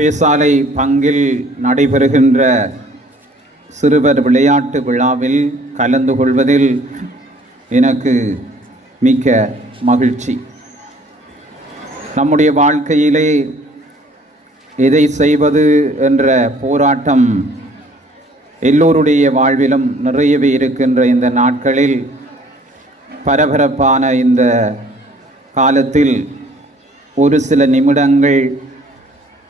பேசாலை பங்கில் நடைபெறுகின்ற சிறுவர் விளையாட்டு விழாவில் கலந்து கொள்வதில் எனக்கு மிக்க மகிழ்ச்சி. நம்முடைய வாழ்க்கையிலே எதை செய்வது என்ற போராட்டம் எல்லோருடைய வாழ்விலும் நிறையவே இருக்கின்ற இந்த நாட்களில் பரபரப்பான இந்த காலத்தில் ஒரு சில நிமிடங்கள்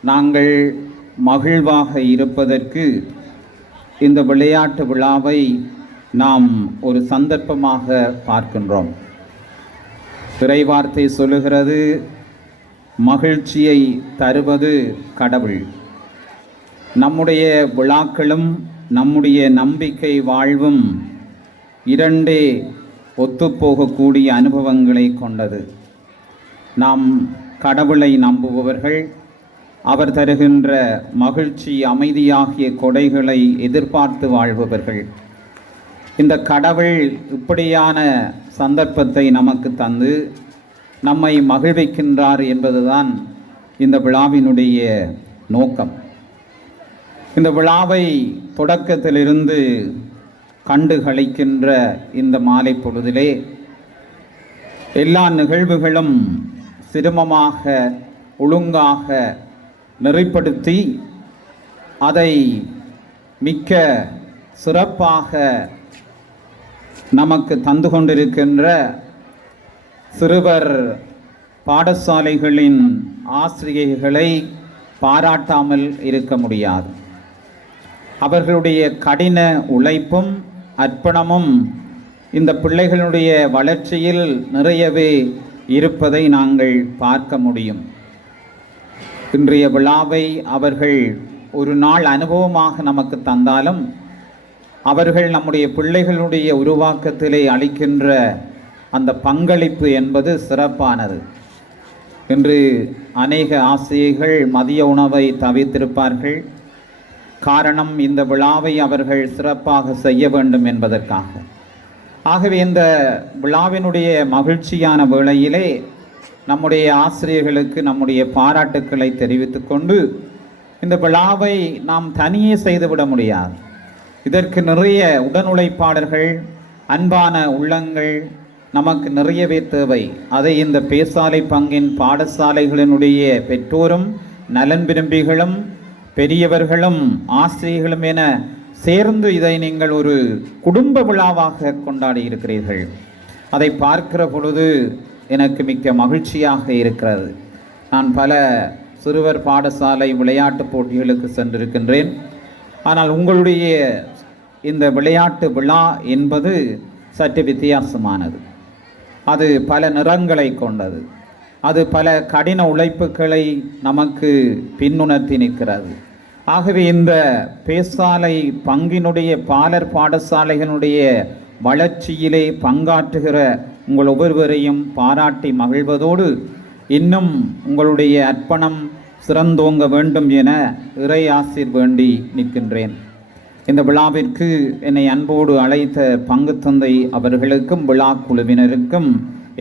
நாங்கள் மகிழ்வாக இருப்பதற்கு இந்த விளையாட்டு விழாவை நாம் ஒரு சந்தர்ப்பமாக பார்க்கின்றோம். திரைவார்த்தை சொல்லுகிறது மகிழ்ச்சியை தருவது கடவுள். நம்முடைய விழாக்களும் நம்முடைய நம்பிக்கை வாழ்வும் இரண்டே ஒத்துப்போகக்கூடிய அனுபவங்களை கொண்டது. நாம் கடவுளை நம்புபவர்கள் அவர் தருகின்ற மகிழ்ச்சி அமைதியாகிய கொடைகளை எதிர்பார்த்து வாழ்பவர்கள். இந்த கடவுள் இப்படியான சந்தர்ப்பத்தை நமக்கு தந்து நம்மை மகிழ்விக்கின்றார் என்பதுதான் இந்த விழாவினுடைய நோக்கம். இந்த விழாவை தொடக்கத்திலிருந்து கண்டு கழிக்கின்ற இந்த மாலை பொழுதிலே எல்லா நிகழ்வுகளும் சிரமமாக ஒழுங்காக நெறிப்படுத்தி அதை மிக்க சிறப்பாக நமக்கு தந்து கொண்டிருக்கின்ற சிறுவர் பாடசாலைகளின் ஆசிரியர்களை பாராட்டாமல் இருக்க முடியாது. அவர்களுடைய கடின உழைப்பும் அர்ப்பணமும் இந்த பிள்ளைகளுடைய வளர்ச்சியில் நிறையவே இருப்பதை நாங்கள் பார்க்க முடியும். இன்றைய விழாவை அவர்கள் ஒரு நாள் அனுபவமாக நமக்கு தந்தாலும் அவர்கள் நம்முடைய பிள்ளைகளுடைய உருவாக்கத்திலே அளிக்கின்ற அந்த பங்களிப்பு என்பது சிறப்பானது. இன்று அநேக ஆசிரியர்கள் மதிய உணவை தவிர்த்திருப்பார்கள். காரணம் இந்த விழாவை அவர்கள் சிறப்பாக செய்ய வேண்டும் என்பதற்காக. ஆகவே இந்த விழாவினுடைய மகிழ்ச்சியான வேளையிலே நம்முடைய ஆசிரியர்களுக்கு நம்முடைய பாராட்டுக்களை தெரிவித்து கொண்டு இந்த விழாவை நாம் தனியே செய்துவிட முடியாது. இதற்கு நிறைய உடனுழைப்பாளர்கள் அன்பான உள்ளங்கள் நமக்கு நிறையவே தேவை. அதை இந்த பேசாலை பங்கின் பாடசாலைகளினுடைய பெற்றோரும் நலன் விரும்பிகளும் பெரியவர்களும் ஆசிரியர்களும் என சேர்ந்து இதை நீங்கள் ஒரு குடும்ப விழாவாக கொண்டாடி இருக்கிறீர்கள். அதை பார்க்கிற பொழுது எனக்கு மிக்க மகிழ்ச்சியாக இருக்கிறது. நான் பல சிறுவர் பாடசாலை விளையாட்டுப் போட்டிகளுக்கு சென்றிருக்கின்றேன். ஆனால் உங்களுடைய இந்த விளையாட்டு விழா என்பது சற்று வித்தியாசமானது. அது பல நிறங்களை கொண்டது. அது பல கடின உழைப்புகளை நமக்கு பின்னுணர்த்தி நிற்கிறது. ஆகவே இந்த பேசாலை பங்கினுடைய பாலர் பாடசாலைகளுடைய வளர்ச்சியிலே பங்காற்றுகிற உங்கள் ஒவ்வொருவரையும் பாராட்டி மகிழ்வதோடு இன்னும் உங்களுடைய அர்ப்பணம் சிறந்தோங்க வேண்டும் என இறை ஆசிர் வேண்டி நிற்கின்றேன். இந்த விழாவிற்கு என்னை அன்போடு அழைத்த பங்கு தந்தை அவர்களுக்கும் விழா குழுவினருக்கும்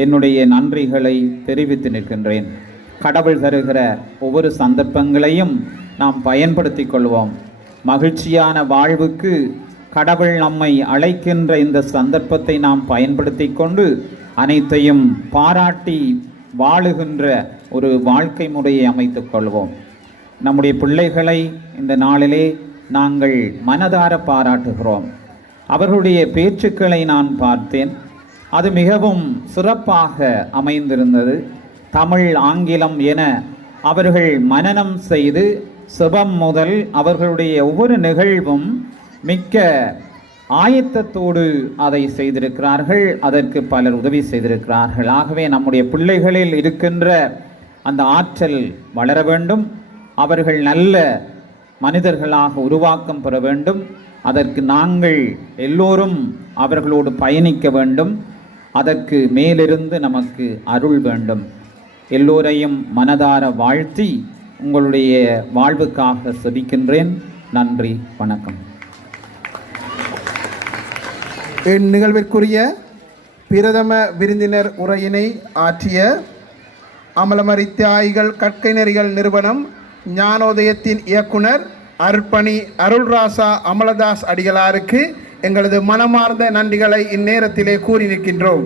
என்னுடைய நன்றிகளை தெரிவித்து நிற்கின்றேன். கடவுள் தருகிற ஒவ்வொரு சந்தர்ப்பங்களையும் நாம் பயன்படுத்தி கொள்வோம். மகிழ்ச்சியான வாழ்வுக்கு கடவுள் நம்மை அழைக்கின்ற இந்த சந்தர்ப்பத்தை நாம் பயன்படுத்தி கொண்டு அனைத்தையும் பாராட்டி வாழுகின்ற ஒரு வாழ்க்கை முறையை அமைத்துக் கொள்வோம். நம்முடைய பிள்ளைகளை இந்த நாளிலே நாங்கள் மனதார பாராட்டுகிறோம். அவர்களுடைய பேச்சுக்களை நான் பார்த்தேன். அது மிகவும் சிறப்பாக அமைந்திருந்தது. தமிழ் ஆங்கிலம் என அவர்கள் மனனம் செய்து சிவம் முதல் அவர்களுடைய ஒவ்வொரு நிகழ்வும் மிக்க ஆயத்தத்தோடு அதை செய்திருக்கிறார்கள் அதற்கு பலர் உதவி செய்திருக்கிறார்கள். ஆகவே நம்முடைய பிள்ளைகளில் இருக்கின்ற அந்த ஆற்றல் வளர வேண்டும். அவர்கள் நல்ல மனிதர்களாக உருவாக்கம் பெற வேண்டும். அதற்கு நாங்கள் எல்லோரும் அவர்களோடு பயணிக்க வேண்டும். அதற்கு மேலிருந்து நமக்கு அருள் வேண்டும். எல்லோரையும் மனதார வாழ்த்தி உங்களுடைய வாழ்வுக்காக செபிக்கின்றேன். நன்றி வணக்கம். இந்நிகழ்விற்குரிய பிரதம விருந்தினர் உரையினை ஆற்றிய அமலமரி தியாய்கள் கற்கை நெறிகள் நிறுவனம் ஞானோதயத்தின் இயக்குனர் அர்ப்பணி அருள்ராசா அமலதாஸ் அடிகளாருக்கு எங்களது மனமார்ந்த நன்றிகளை இந்நேரத்திலே கூறி நிற்கின்றோம்.